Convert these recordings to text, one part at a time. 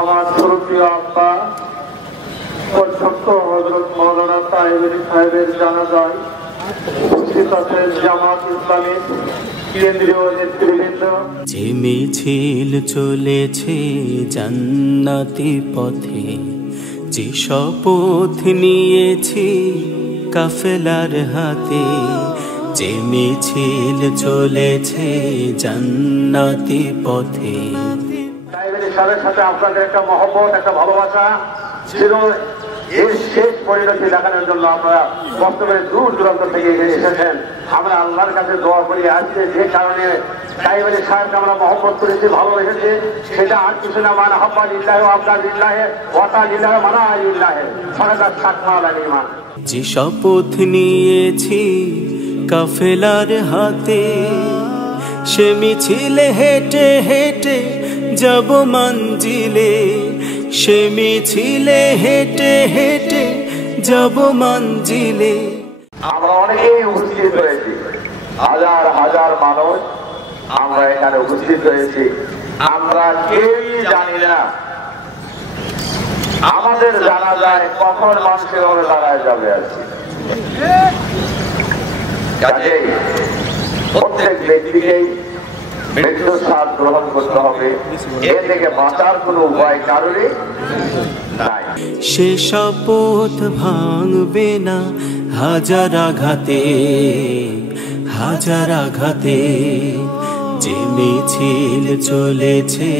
আমার প্রিয় আব্বা ও ছোট্ট হযরত মাওলানা তাহের সাহেবের জানাজায় উপস্থিত আছেন জামাত ইসলামীর কেন্দ্রীয় নেতৃবৃন্দ। যে মিছিল চলেছে জান্নাতি পথে, যে শপথ নিয়েছি কাফেলার হাতে, যে মিছিল চলেছে জান্নাতি পথে। সাহেবের সাথে আপনাদের একটা মহব্বত, একটা ভালোবাসা ছিল, এর শেষ পরিণতি দেখানোর জন্য আপনারা বর্তমানে দূর দূরান্ত থেকে এসেছেন। আমরা আল্লাহর কাছে দোয়া করি আজকে যে কারণে সাহেবের সাহেবকে আমরা মহব্বত করেছি, ভালোবেসেছি, সেটা আর কিছু না, মান হাব্বা লিল্লাহি ওয়া আবদা লিল্লাহি ওয়াতা লিল্লাহি মানা লিল্লাহি ফারাদাত তাকওয়া আল ঈমান। যে শপথ নিয়েছি কাফেলার হাতে, সে মিছিলে হেঁটে হেঁটে যাব মঞ্জিলে, সে মিছিলে হেঁটে হেঁটে যাব মঞ্জিলে। আমরা অনেকেই উপস্থিত হয়েছি, হাজার হাজার মানুষ আমরা এখানে উপস্থিত হয়েছি। আমরা কেউই জানি না আমাদের জানা যায় কখন মানুষের ভাবে দাঁড়ায় যাবে। আছি কাজেই প্রত্যেক ব্যক্তিকেই মৃত্যুর স্বাদ গ্রহণ করতে হবে, এ থেকে বাঁচার কোনো উপায় কারোরই নাই। সে শপথ ভাঙবে না হাজার আঘাতে, হাজার আঘাতে। যে মিছিল চলেছে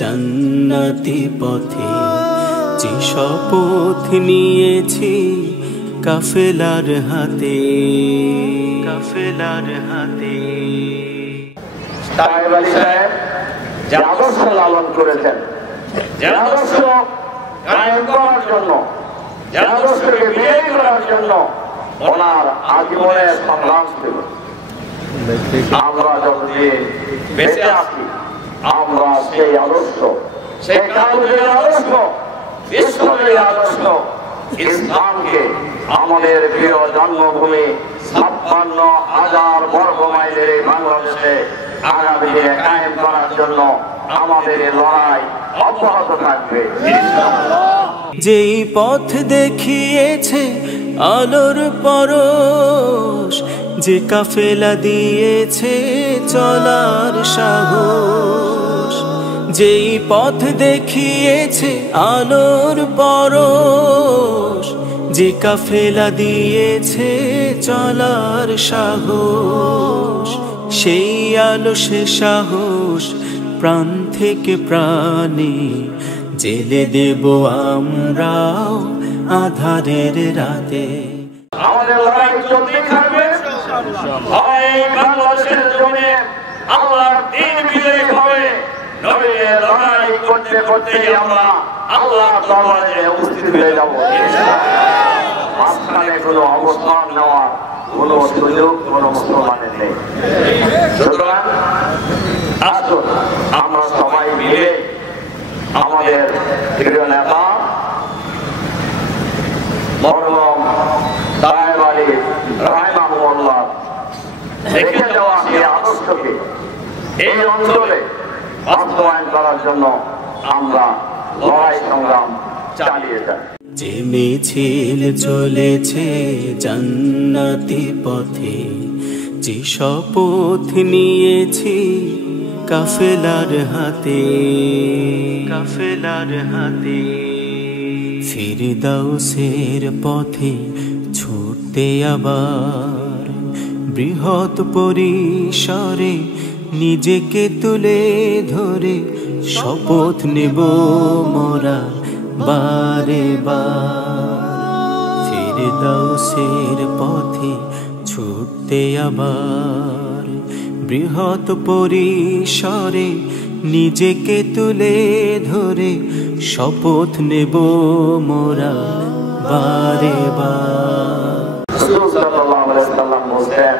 জান্নাতি পথে, যে শপথ নিয়েছি কাফেলার হাতে, কাফেলার হাতে। তাহের আলী সাহেব যে আদর্শ লালন করেছেন, যে আদর্শ কায়েম করার জন্য, যে আদর্শকে বিজয়ী করার জন্য ওনার আজীবনের সংগ্রাম ছিল। আমরা যতদিন বেঁচে আছি আমরা সেই আদর্শ, সেই কালের আদর্শ, ইসলামের আদর্শ, ইসলামকে আমাদের প্রিয় জন্মভূমি 56,000 বর্গ মাইলের এই বাংলাদেশে আগামী দিনে কায়েম করার জন্য আমাদের লড়াই অব্যাহত থাকবে। যেই পথ দেখিয়েছে আলোর পরশ, যে কাফেলা দিয়েছে চলার সাহস, যেই পথ দেখিয়েছে আলোর পরশ, যে কাফেলা দিয়েছে চলার সাহস, সেই আলো সে সাহস প্রাণ থেকে প্রাণে জেলে দেব আমরাও আধারের রাতে। আমাদের লড়াই চলতে থাকবে, বাংলাদেশের জমিনে আল্লাহর দ্বীন বিজয়ী হবে। নবীর লড়াই করতে করতে আমরা আল্লাহর দরবারে উপস্থিত হয়ে যাব। মাঝখানে কোনো অবস্থান নেওয়ার কোনো সুযোগ কোনো মুসলমানের নেই। সুতরাং আসুন আমরা সবাই মিলে আমাদের প্রিয় নেতা মরহুম তাহের আলী রাহিমাহুল্লাহ রেখে দেওয়া এই আদর্শকে এই অঞ্চলে বাস্তবায়ন করার জন্য আমরা লড়াই সংগ্রাম চালিয়ে যাই। যে মিছিল চলেছে জান্নাতি পথে, যে শপথ নিয়েছি কাফেলার হাতে, কাফেলার হাতে। ফিরদাউসের পথে ছুটতে আবার বৃহৎ পরিসরে নিজেকে তুলে ধরে শপথ নেব মোরা বারে বার। ফিরদাউসের পথে ছুটতে আবার বৃহৎ পরিসরে নিজেকে তুলে ধরে শপথ নেব মোরা বারে বার। রাসূল সাল্লাল্লাহু আলাইহি ওয়াসাল্লাম বলেন,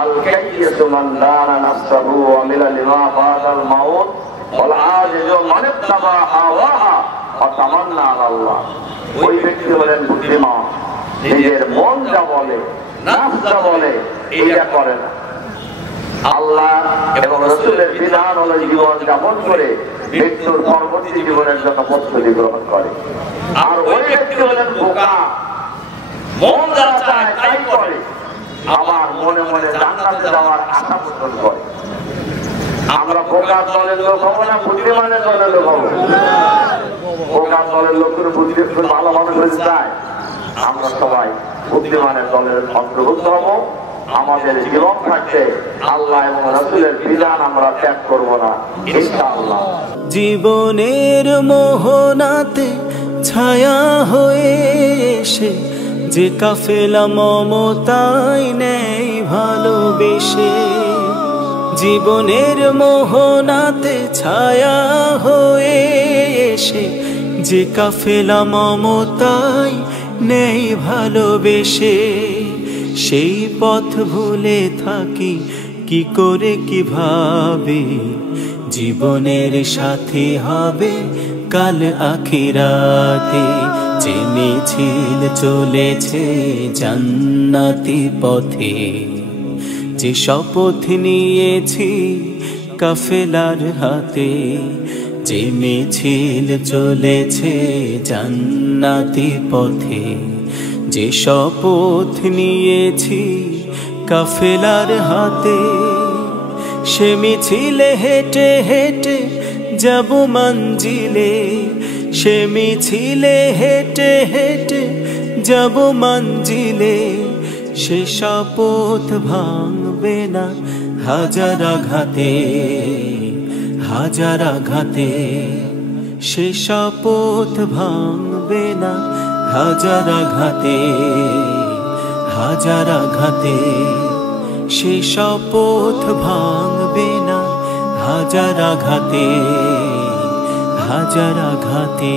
আল কাইয়্যিসু মান দানা নাফসাহু ওয়া মিলা লিমা বাদাল মাউত ওয়াল আজিজু মান ইত্তাবা হাওয়াহা ওয়া তামান্না আলাল্লাহ। ওই ব্যক্তি হলেন বুদ্ধিমান, নিজের মন যা বলে, নাফস যা বলে এটা করে না, আল্লাহ এবং রাসূলের বিধান অনুযায়ী জীবন যাপন করে মৃত্যুর পরবর্তী জীবনের জন্য প্রস্তুতি গ্রহণ করে। আর ওই ব্যক্তি হলেন বোকা, মন যা চায় তাই করে, আবার মনে মনে জান্নাতে যাওয়ার আশা পোষণ করে। আমরা বোকার দলের লোক হবো না বুদ্ধিমানের দলের লোক হবো? বোকার দলের লোকের বুদ্ধি ভালো মানুষ হতে চায়। আমরা সবাই বুদ্ধিমানের দলের অন্তর্ভুক্ত হবো। আমাদের জীবন থাকতে আল্লাহ এবং রাসূলের বিধান আমরা ত্যাগ করবো না, ইনশাআল্লাহ। জীবনের মোহনাতে ছায়া হয়ে এসে যে কাফেলা মমতায় নেই ভালোবেসে, জীবনের মোহনাতে ছায়া হয়ে এসে যে কাফেলা মমতায় নেই ভালোবেসে, সেই পথ ভুলে থাকি কি করে কিভাবে জীবনের সাথে হবে কাল আখিরাতে। যে মিছিল চলেছে জান্নাতি পথে, যে শপথ নিয়েছি কাফেলার হাতে, যে মিছিল চলেছে জান্নাতি পথে, যে শপথ নিয়েছি কাফেলার হাতে, সে মিছিলে হেঁটে হেঁটে যাব মঞ্জিলে, সে মিছিলে হেঁটে হেঁটে যাব মঞ্জিলে, সে শপথ ভাঙবে না হাজার আঘাতে, হাজার আঘাতে, সে শপথ ভাঙবে না হাজার আঘাতে, হাজার আঘাতে, সে শপথ ভাঙবে না হাজার আঘাতে, হাজার আঘাতে।